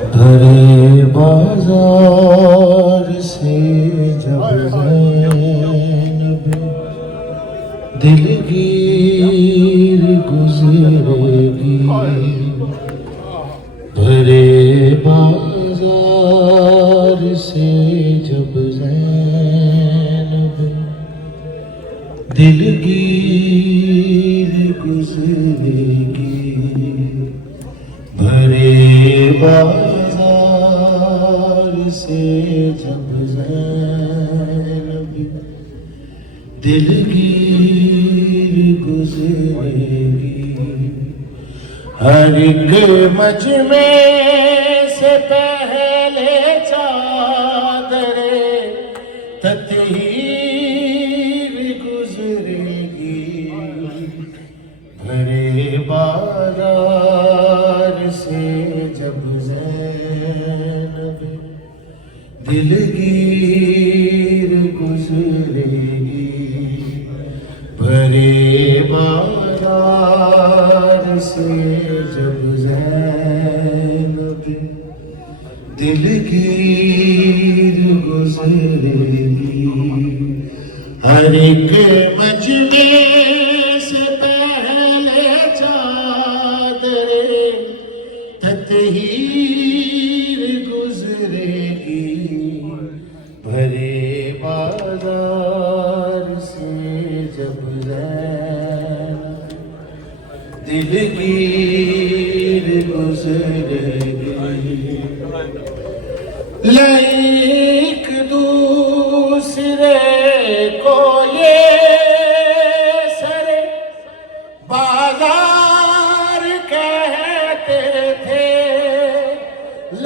بھرے بازار سے جب زینب دلگیر گزرے گی، بھرے بازار سے جب زینب دلگیر گزرے گی، بھرے بازار سے جب زینب دلگیر گزرے گی، ہر ایک مجمع سے پہلے چادر تطہیر گزرے گی، بھرے بازار سے جب زینب دلگیر گزرے گی، بھرے بازار سے جب زینب دلگیر گزرے گی، ہر ایک مجمع سے پہلے چادر تطہیر گزرے گی، بھرے بازار سے جب زینب دلگیر گزرے گی، ایک دوسرے کو یہ سر بازار کہتے تھے،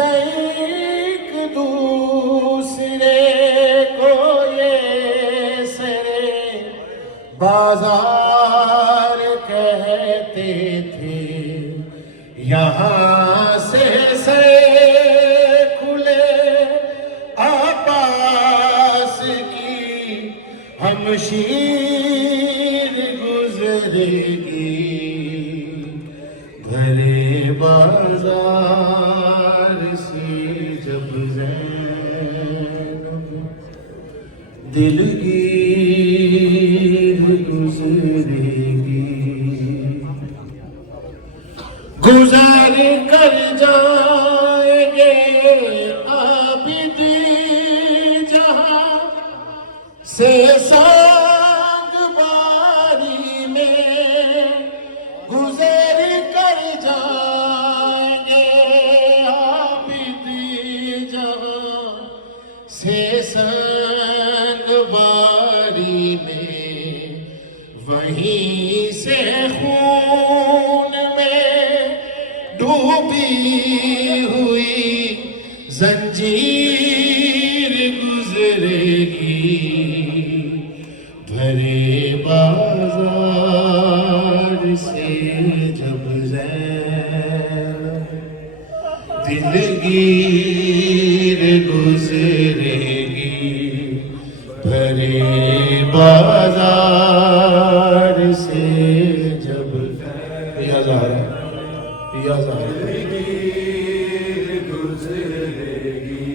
ایک دوسرے کو یہ سر بازار کہتے تھے، یہاں سے ہمشیر گزرے گی، بھرے بازار سے جب زینب دلگیر گزرے گی، گزر کر جائیں گے عابد جہاں سے سنگ باری میں، گزر کر جائیں گے عابد جہاں سے سنگ باری میں، وہیں سے خون میں ڈوبی ہوئی زنجیر گزرے گی، بھرے بازار سے جب زینب دلگیر گزرے گی، بھرے بازار سے جب دلگیر گزرے گی،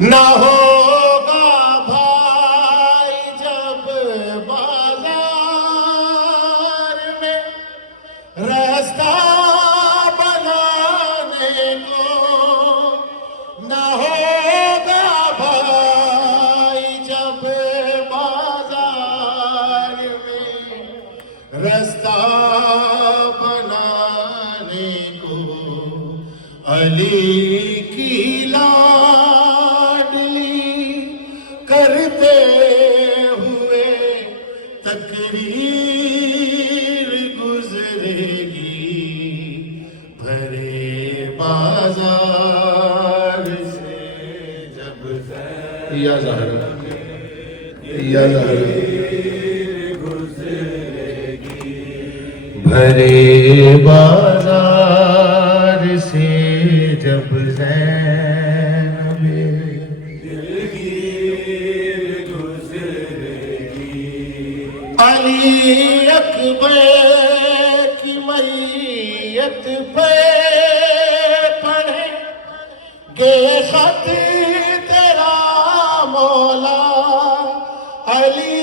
نہ ہوگا بھائی جب بازار میں راستہ بنانے کو، نہ ہوگا بھائی جب بازار میں راستہ بنانے کو، علی کی کرتے ہوئے تقریر گزرے گی، بھرے بازار سے جب یا زہرا گزرے گی، بھرے بازار سے جب علی اکبر کی میت پہ پڑھے کہ خط تیرا مولا علی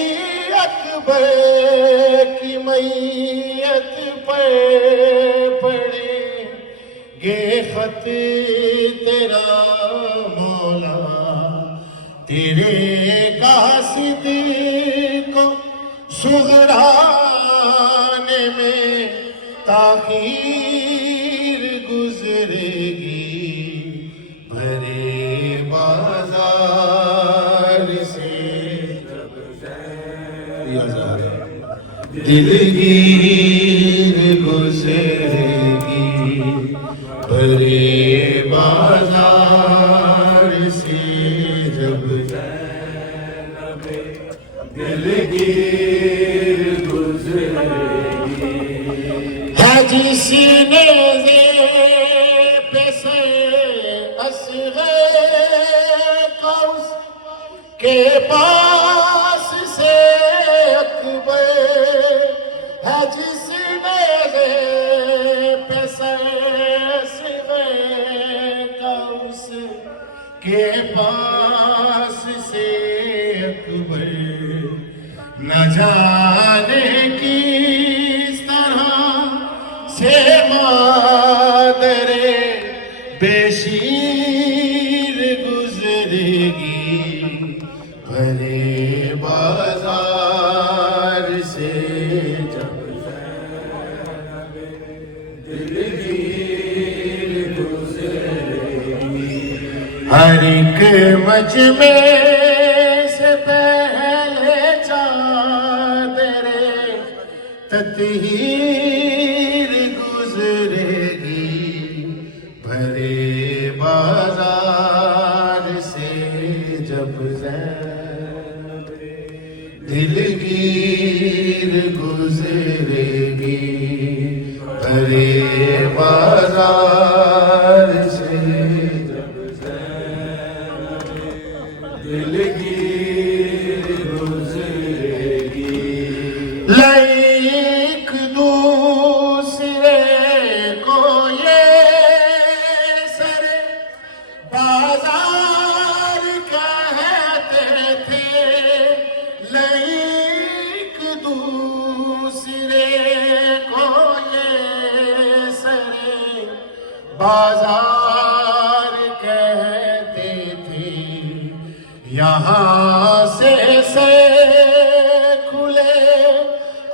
اکبر کی میت پہ پڑھیں گے، خط تیرا مولا تیرے قاصد کو سغرانے میں تاخیر گزرے گی، بھرے بازار سے دلگیر گزرے گی، بھرے بازار سے جب دلگیر گزرے گی، ہے جس نے پیسے اصغر قوس کے پاس سے اکبر، ہے جس نے پیسے اصغر قوس کے پاس سے اکبر، نہ جانے کس طرح سے مادر بشیر گزرے گی، بھرے بازار سے جب دلگیر گزرے گی، ہر ایک مجمع سے پہلے چادر تطہیر گزرے گی، بھرے بازار سے جب زینب دلگیر گزرے گی، بھرے بازار سے جب زینب دلگیر گزرے گی، ایک دوسرے کو یہ سر بازار کہتے تھے، ایک دوسرے کو یہ سر بازار کہتے تھے، یہاں سے کھلے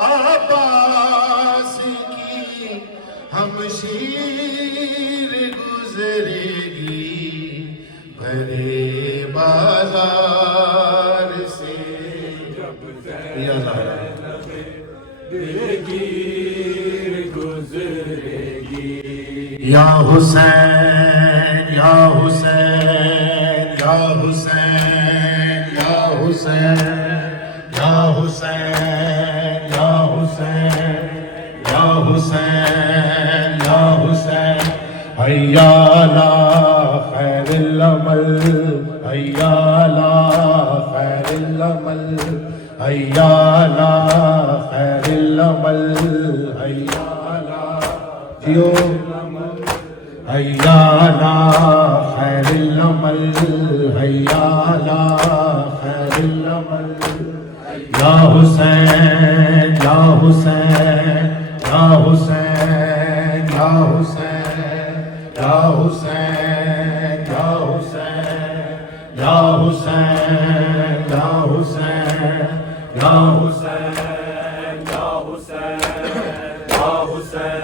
عباس کی ہمشیر گزرے گی، بھرے بازار سے جب زینب دلگیر گزرے گی، یا حسین یا حسین یا حسین یا حسین یا حسین یا حسین یا حسین یا حسین، حیا علی خیر العمل، حیا علی خیر العمل، حیا علی خیر العمل، حیا علی جیو، حیا علی خیر العمل، حیا علی خیر العمل، یا حسین یا حسین یا حسین یا حسین یا حسین یا حسین یا حسین یا حسین یا حسین یا حسین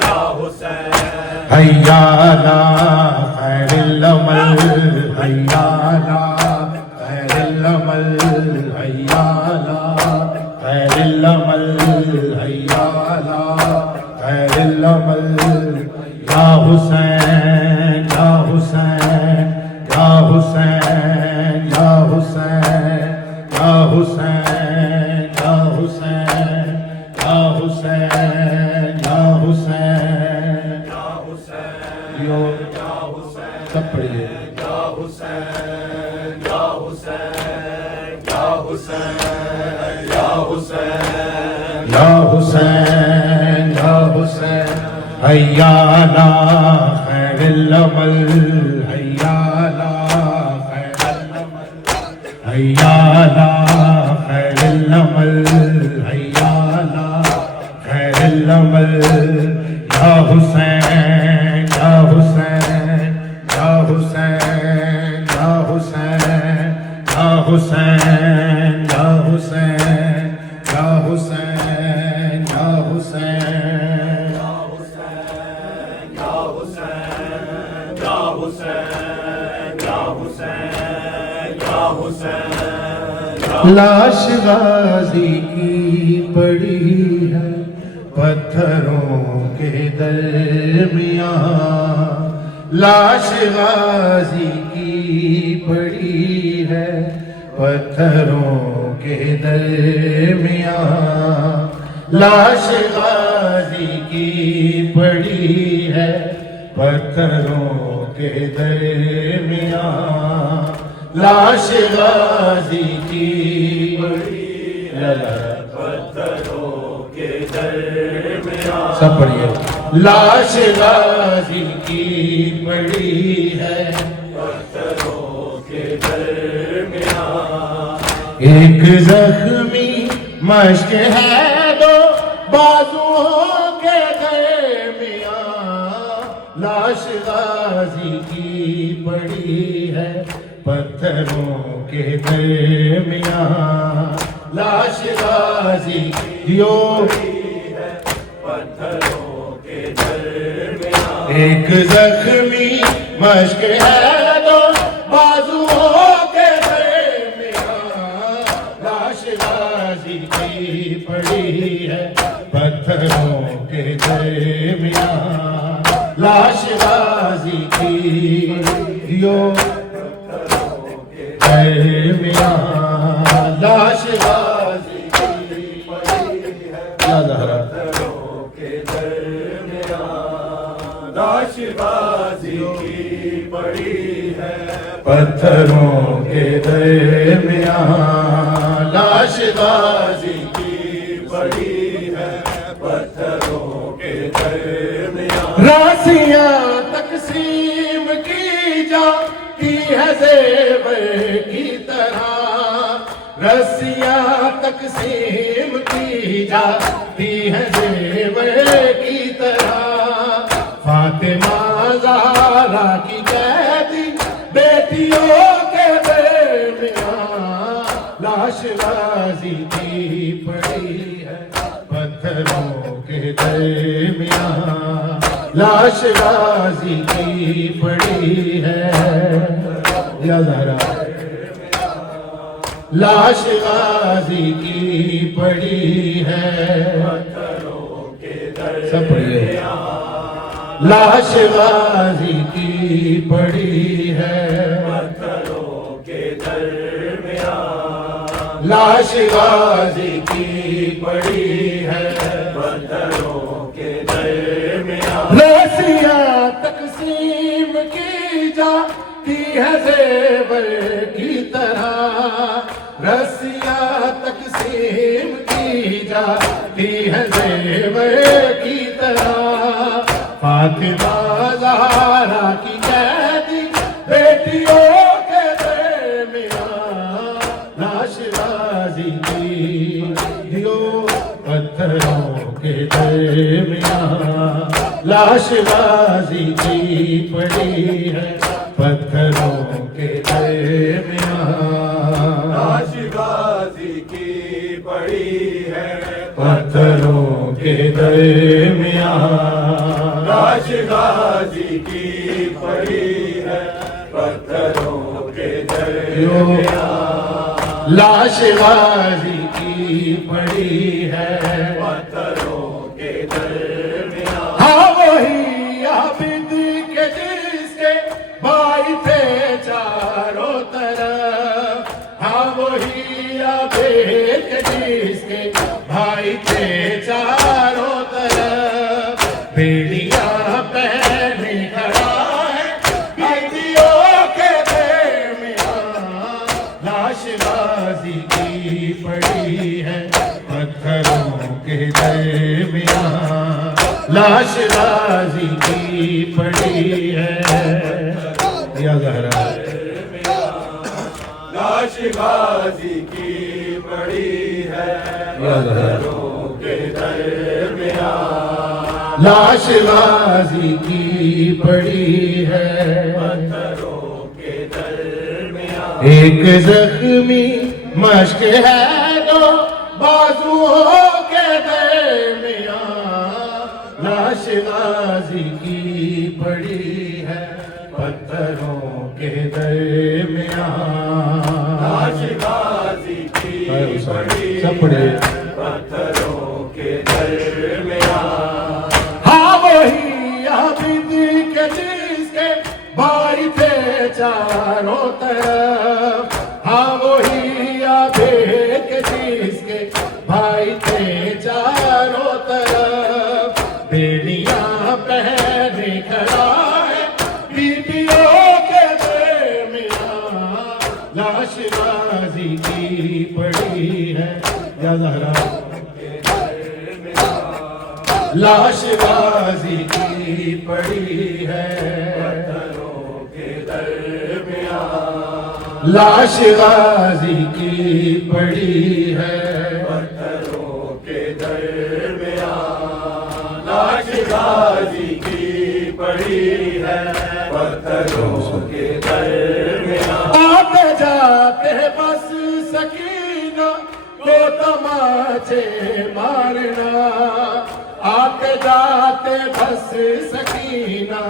یا حسین، حیا علی خیر العمل، حیا علی خیر العمل، حیا علی خیر العمل، حیا علی خیر العمل، یا حسین یا حسین یا حسین یا حسین یا حسین یا حسین یا حسین یا حسین یا حسین، سب پڑھیے، یا حسین یا حسین یا حسین یا حسین یا حسین یا حسین، حیا علی خیر العمل حیا لا خیر العمل حیا لا خیر العمل حیا لا خیر العمل یا حسین یا حسین یا حسین یا حسین یا حسین یا حسین یا حسین یا حسین لاش غازی کی پڑی ہے پتھروں کے درمیان لاش غازی کی پڑی ہے پتھروں کے درمیان لاش غازی کی پڑی ہے پتھروں کے درمیان لاش غازی کی پڑی ہے پتھروں کے درمیان سب پڑھیے لاش غازی کی پڑی ہے پتھروں کے درمیان ایک زخمی مشق ہے دو بازوؤں کے درمیان لاش غازی کی پڑی ہے پتھروں کے درمیان لاش غازی کی ہے پتھروں کے درمیان ایک زخمی مشق ہے دو بازوؤں کے درمیان لاش غازی کی پڑی ہے پتھروں کے درمیان لاش غازی کی درمیان لاش غازی کی پڑی ہے پتھروں کے درمیان لاش غازی کی پڑی ہے پتھروں کے درمیان لاش غازی کی پڑی ہے پتھروں کے درمیان راسیاں تقسیم کی جاتی ہے زیور کی طرح رسیاں تقسیم کی جاتی ہے زیور کی طرح فاطمہ زہرا کی قیدی بیٹیوں کے درمیان لاش غازی کی پڑی ہے پتھروں کے درمیان لاش غازی کی پڑی ہے یا زہرا لاش غازی کی پڑی ہے پتھروں کے درمیان لاش غازی کی پڑی ہے پتھروں کے درمیان لاش غازی کی پڑی ہے پتھروں کے درمیان رسیاں تقسیم کی جاتی ہے زیور کی طرح رسیاں تقسیم کی جاتی ہے زیور کی طرح فاطمہ زہرا کی قیدی بیٹیوں کے درمیان لاش غازی کی پتھروں کے درمیان لاش غازی کی پڑی ہے پتھروں کے درمیان لاش غازی کی پڑی ہے پتھروں کے درمیان لاش غازی کی پڑی ہے پتھروں کے درمیان لاش غازی کی پڑی ہے پتھروں کے درمیان ہاں وہی عابد کے جس کے بھائی تھے چاروں طرف ہاں وہی عابد کے جس کے بھائی تھے چاروں طرف بیڑیاں پہنے کھڑا ہے بیٹیوں کے درمیان لاش غازی کی پڑی ہے پتھروں کے درمیان لاش غازی کی پڑی ہے یا زہرا لاش غازی کی پڑی ہے پتھروں کے درمیان، لاش غازی کی پڑی ہے پتھروں کے درمیان، ایک زخمی مشق ہے دو بازوؤں کے درمیان، لاش غازی کی پڑی ہے پتھروں کے درمیان، لاش غازی کی پڑی سب پڑھے ہے پتھروں کے درمیان، ہاں وہی عابد کے جس کے بھائی تھے چاروں طرف، ہاں وہی عابد کے جس کے بھائی تھے چاروں طرف، بیڑیاں پہنے کھڑا ہے بیویوں کے درمیان، لاش غازی کی پڑی ہے یا زہرا، لاش غازی کی پڑی ہے پتھروں کے درمیان، لاش غازی کی پڑی ہے پتھروں کے درمیان، لاش غازی کی پڑی ہے پتھروں کے درمیان، آتے جاتے بس سکینہ کو تماچے مارنا، آتے جاتے بس سکینہ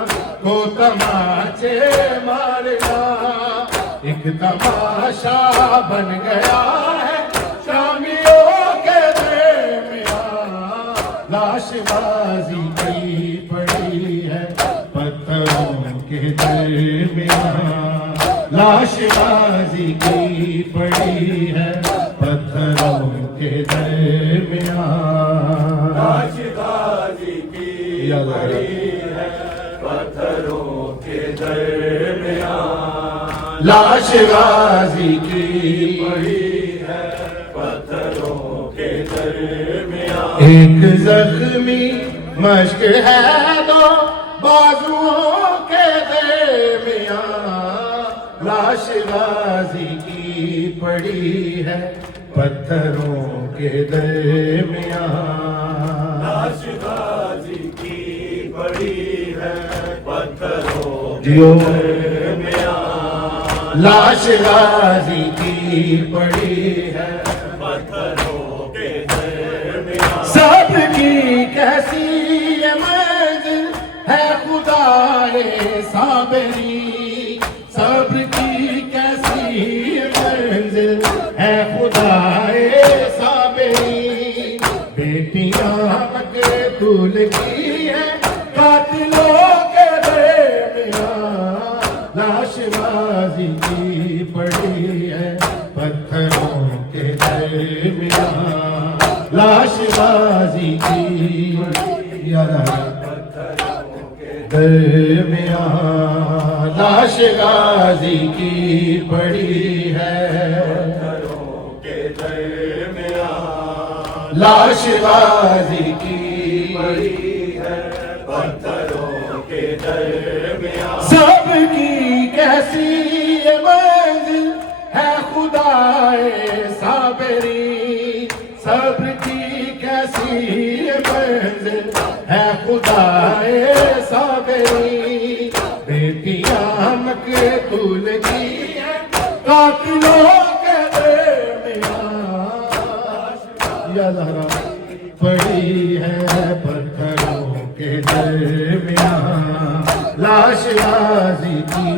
کو تماچے مارنا، ایک تماشا بن گیا ہے شامیوں کے درمیان، لاش غازی کی پڑی ہے پتھروں کے درمیان، لاش غازی کی پڑی ہے پتھروں کے درمیان، لاش غازی کی یا زہرا پڑی ہے پتھروں کے درمیان، لاش غازی کی پڑی ہے پتھروں کے درمیان، ایک زخمی مشق ہے دو بازوؤں کے درمیان، لاش غازی کی پڑی ہے پتھروں کے درمیان، لاش غازی کی پڑی ہے پتھروں کے جیو درمیان، لاش غازی کی پڑی ہے پتھروں کے درمیان، صبر کی کیسی یہ منزل ہے خدائے صابری، صبر کی کیسی یہ منزل ہے خدائے صابری، بیٹیاں مقتول کی ہیں قاتلوں کے درمیان، لاش غازی کی پڑی ہے پتھروں کے درمیان، لاش غازی کی یا درمیان، لاش غازی کی پڑی ہے پتھروں کے درمیان، لاش غازی کی پڑی ہے پتھروں کے درمیان، سب کی کیسی یہ منزل ہے خدائے صابری، صبر کی کیسی یہ منزل ہے خدائے صابری، بیٹیاں مقتول کی ہیں قاتلوں کے درمیان، یا زہرا پڑی ہے پتھروں کے درمیان، لاش غازی کی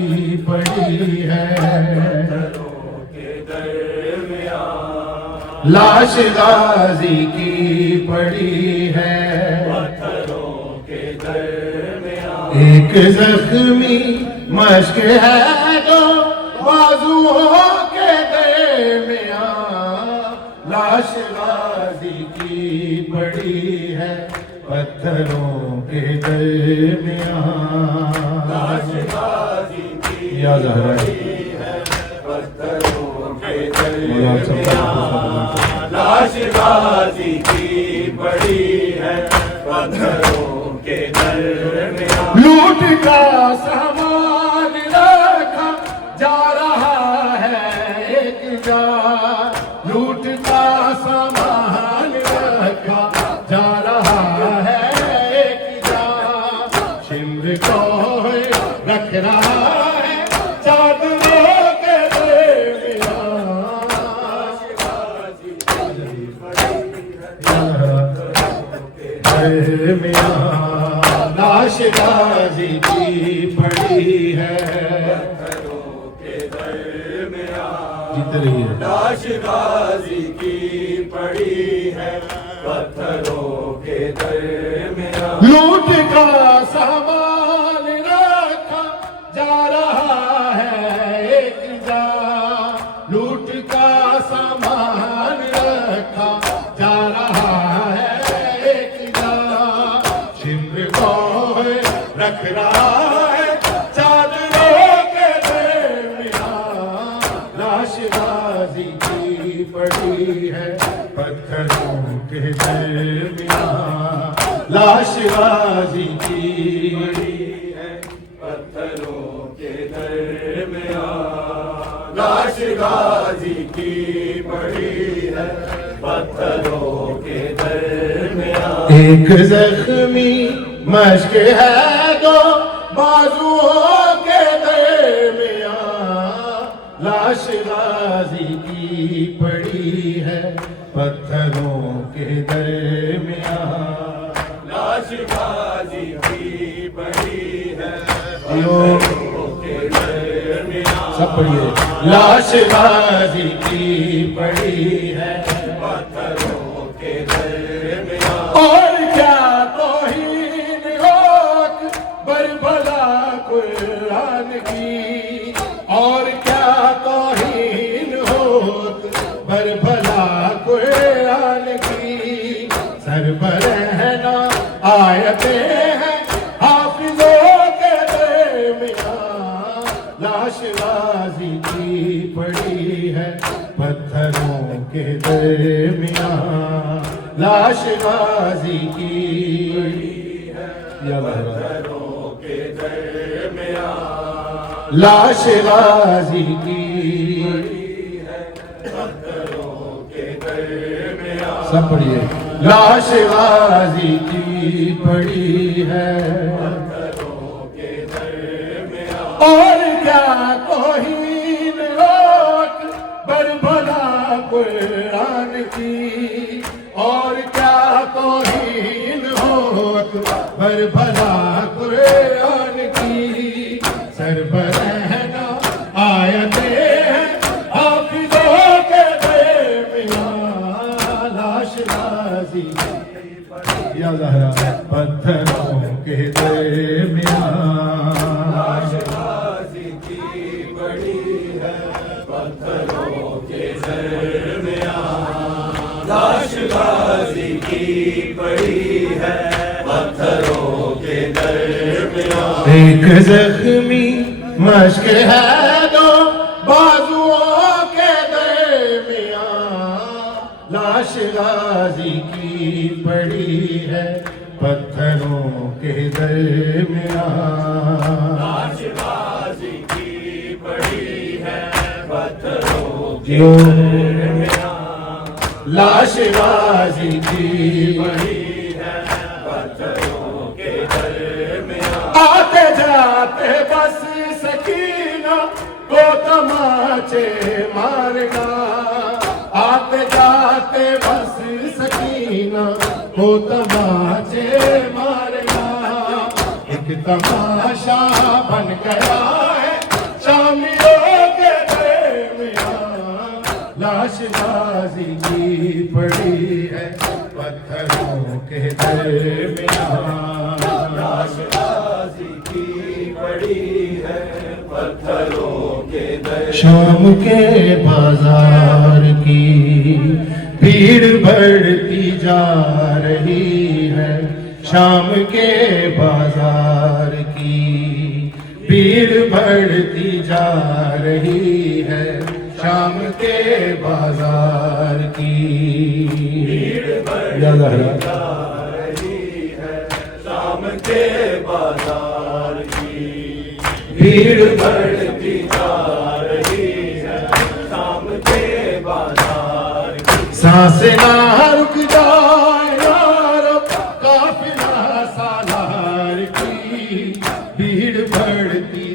پڑی ہے پتھروں کے درمیان، لاش غازی کی پڑی ہے پتھروں کے درمیان، ایک زخمی مشق ہے دو بازوؤں کے درمیان، لاش غازی کی پڑی ہے پتھروں کے درمیان، لاش غازی کی یا زہرا پتھروں کے درمیان، لاش غازی کی پڑی ہے پتھروں کے درمیان، لوٹ کا سامان رکھ رکھ رہا ہے چادروں کے درمیان لاش غازی کی پڑی ہے جیت رہی ہے لاش غازی کی پڑی ہے پتھروں کے درمیان لوٹ کا سامان رکھا جا رہا ہے ایک جا لوٹ کا سامان رکھا جا رہا ہے ایک جا شمر کو رکھ رہا ہے چادروں کے درمیان لاش غازی کی پڑی ہے پتھروں کے درمیان لاش غازی کی پڑی ہے پتھروں کے درمیان لاش غازی کی پڑی ہے پتھروں کے درمیان ایک زخمی مشق ہے دو بازوؤں کے درمیان لاش غازی کی پڑی ہے پتھروں کے درمیان لاش غازی کی پڑی ہے پتھروں کے درمیان سب پڑھیے لاش غازی کی پڑی ہے پتھروں کے درمیان اور کیا توہین ہوک بربلا قرآن کی اور کیا توہین ہوک بربلا قرآن کی سربرہنا آیتیں ہیں حافظوں کے درمیان لاش غازی کی پڑی ہے پتھروں کے درمیان لاش غازی کی یا پتھروں کے درمیان لاش غازی کی پتھروں کے درمیان سب پڑھیے لاش غازی کی پڑی ہے پتھروں کے درمیان اور کیا توہین روک بربلا قرآن کی اور کیا توہین ہوک بربلا قرآن کی سربرہنا آیتیں ہیں حافظوں کے درمیان لاش غازی یا زہرا پتھروں کے درمیان لاش غازی کی پڑی ہے پتھروں کے درمیان لاش غازی کی پڑی ہے پتھروں کے درمیان ایک زخمی مشق ہے دو بازوؤں کے درمیان لاش غازی کی پڑی ہے پتھروں کے درمیان لاش غازی کی پڑی ہے پتھروں کے جو درمیان لاش غازی کی پڑی ہے پتھروں کے درمیان آتے جاتے بس سکینہ کو تماچے مارنا آتے جاتے بس سکینہ کو تماچے مارنا ایک تماشا بن گیا ہے شامیوں کے درمیان لاش غازی کی پڑی ہے پتھروں کے درمیان لاش غازی کی پڑی ہے پتھروں کے درمیان شام کے بازار کی بھیڑ بڑھتی جا رہی ہے شام کے بازار کی بھیڑ بڑھتی جا رہی ہے شام کے بازار کی بھیڑ بڑھتی جا رہی ہے شام کے بازار کی بھیڑ بڑھتی جا رہی ہے شام کے بازار کی سانسیں نہ رک جائے یارو قافلہ سالار کی بھیڑ بڑھتی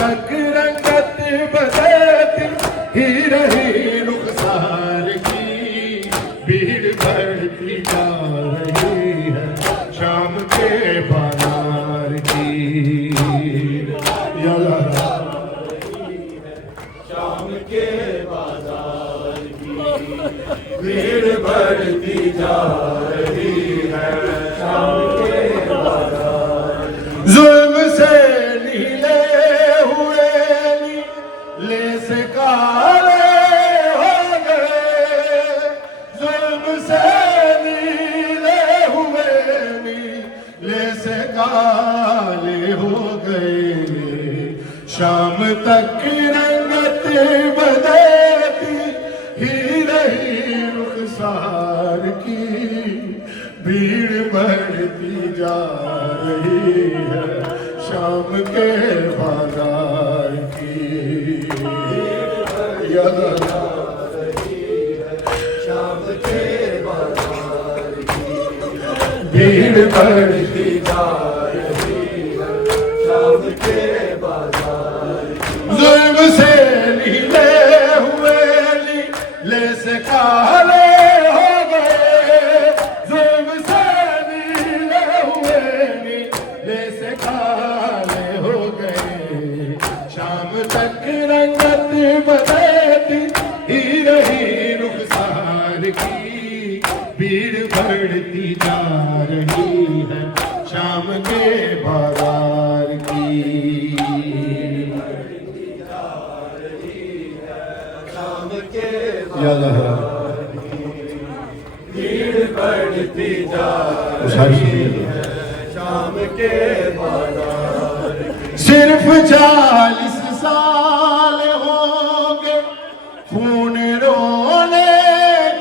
تک رنگت بدلتی ہی رہی رخسار کی، بھیڑ بڑھتی جا رہی ہے شام کے بازار کی، یا شام کے بازار کی بھیڑ بڑھتی جا رہی ہے شام کے بازار کی۔ ظلم سے نیلے ہوئے نیلے سے کالے ہو گئے، ظلم سے نیلے ہوئے نیلے سے کالے ہو گئے، شام تک رنگت بدلتی ہی رہی رخسار کی، بھیڑ بڑھتی جا رہی ہے شام کے بازار کی، یا شام کے بازار کی بھیڑ بڑھتی جا رہی ہے شام کے بازار کی۔ ظلم سے نیلے ہوئے نیلے سے کالے ہو گئے، ظلم سے نیلے ہوئے نیلے سے کالے ہو گئے، شام تک رنگت بدلتی ہی رہی رخسار کی، بھیڑ بڑھتی جا رہی ہے شام کے بازار کی، یا اللہ بھیڑ بڑھتی جا رہی ہے شام کے بازار کی۔ صرف 40 سال ہوں گے خون رونے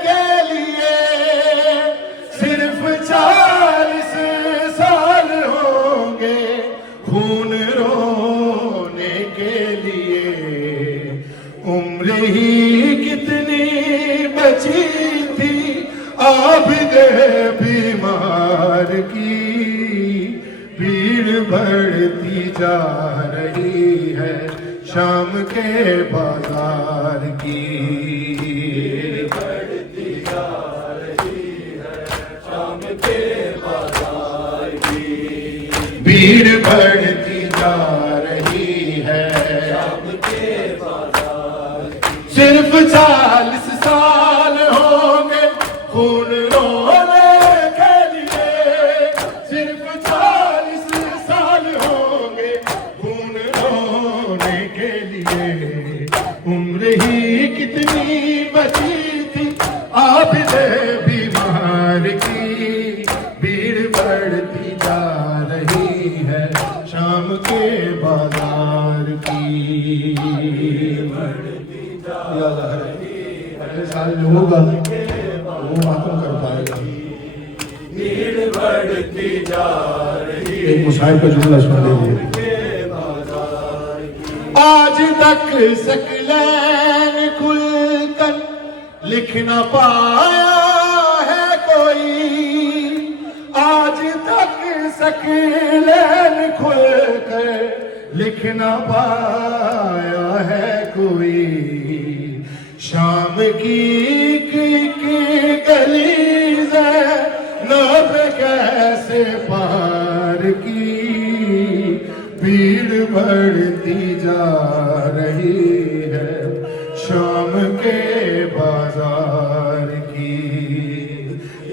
کے لیے، صرف 40 سال ہوں گے خون رونے کے لیے، عمر ہی کتنی بچی تھی عابد بیمار کی، بھیڑ بڑھتی جا رہی ہے شام کے بازار کی، بڑھتی جا رہی ہے شام کے بازار کی، بھیڑ بڑھتی جا رہی ہے شام کے بازار کی۔ صرف 40 سال ہوں گے خون رونے کے لیے، صرف 40 سال ہوں گے خون رونے کے لیے، عمر ہی کتنی بچی تھی عابد بیمار کی، بھیڑ بڑھتی جا رہی ہے شام کے بازار کی، یا اللہ اگلے سال جو ہوگا وہ معلوم کر پائے گا۔ بھیڑ بڑھتی جا رہی ایک مصاحب کا جملہ سن لیجیے۔ کے بازار کی۔ آج تک سکلین کھل کر لکھ نہ پایا ہے کوئی، آج تک سکلین کھل کر لکھ نہ پایا ہے کوئی، شام کی گلی زینب کیسے پار کی، بھیڑ بڑھتی جا رہی ہے شام کے بازار کی،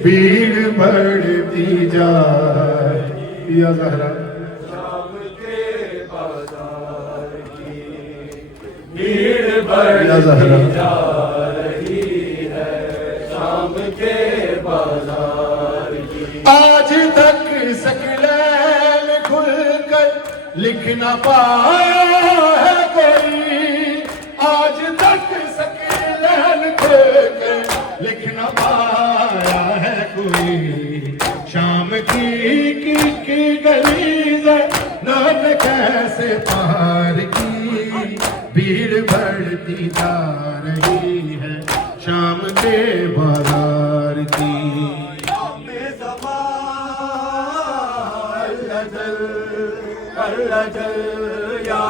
بھیڑ بڑھتی جا یا زہرا شام کے بازار کی، بھیڑ بڑھتی جا رہی ہے شام کے بازار کی۔ آج تک سکلین کھل کر لکھ نہ پایا ہے کوئی، آج تک سکلین کھل کر لکھ نہ پایا ہے کوئی، شام کی گلی زینب کیسے پار کی، بھیڑ بڑھتی جا رہی ہے شام کے بازار کی۔ اللہ جل یا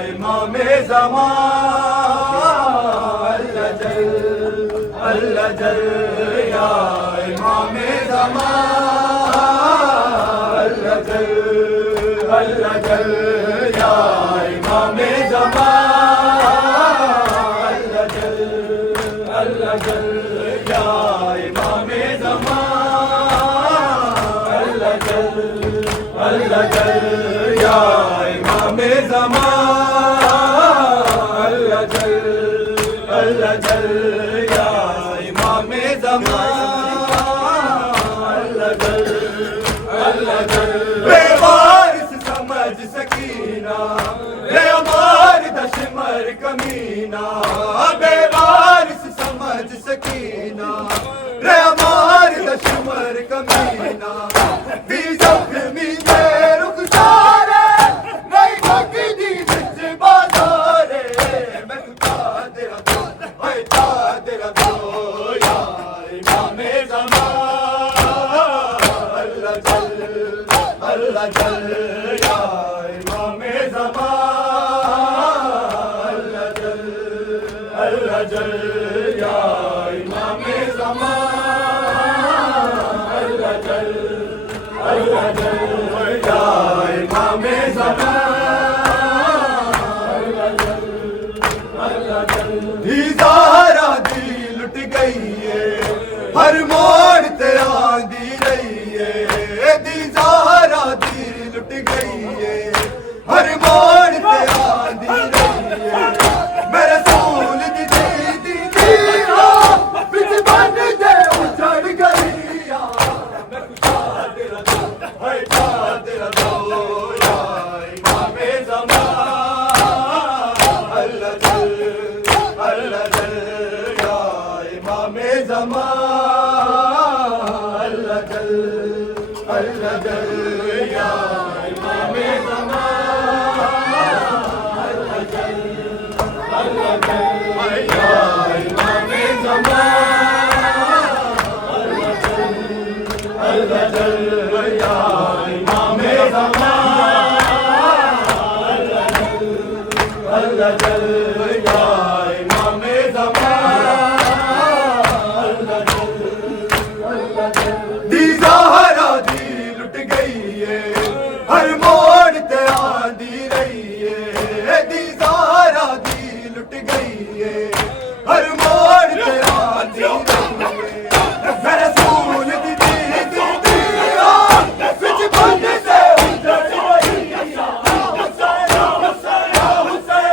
امام زمان اللہ جل یا امام زمان اللہ جل یا امام زمان اللہ جل یا امام زمان اللہ جل یا امام زمان اللہ جل یا امام زمان اللہ جل بے وارث سمجھ سکینہ رے ہماری دشمر کمینہ بے وارث سمجھ سکینہ رے ہماری دشمر کمینہ بھی زخمی دے رخسارے نہیں بھگنی بچ بازارے میں تا تیرا دو اے تا تیرا دو یا امام زمان اللہ جل یا امام زمان اللہ جل یا امام زمان اللہ جل یا امام زمان ہزارہ دی لٹ گئی ہے ہر موڑ تے آندی رہی ہے ہزارہ دی لٹ گئی ہے ہر موڑ تے آندی رہی ہے میں رسول دی بچ بن دے اجڑ گئی میں کچھ تیرا دو ہے تیرا دو یا امام زمان اللہ جل یا امام زمان اللہ جل یا امام زمان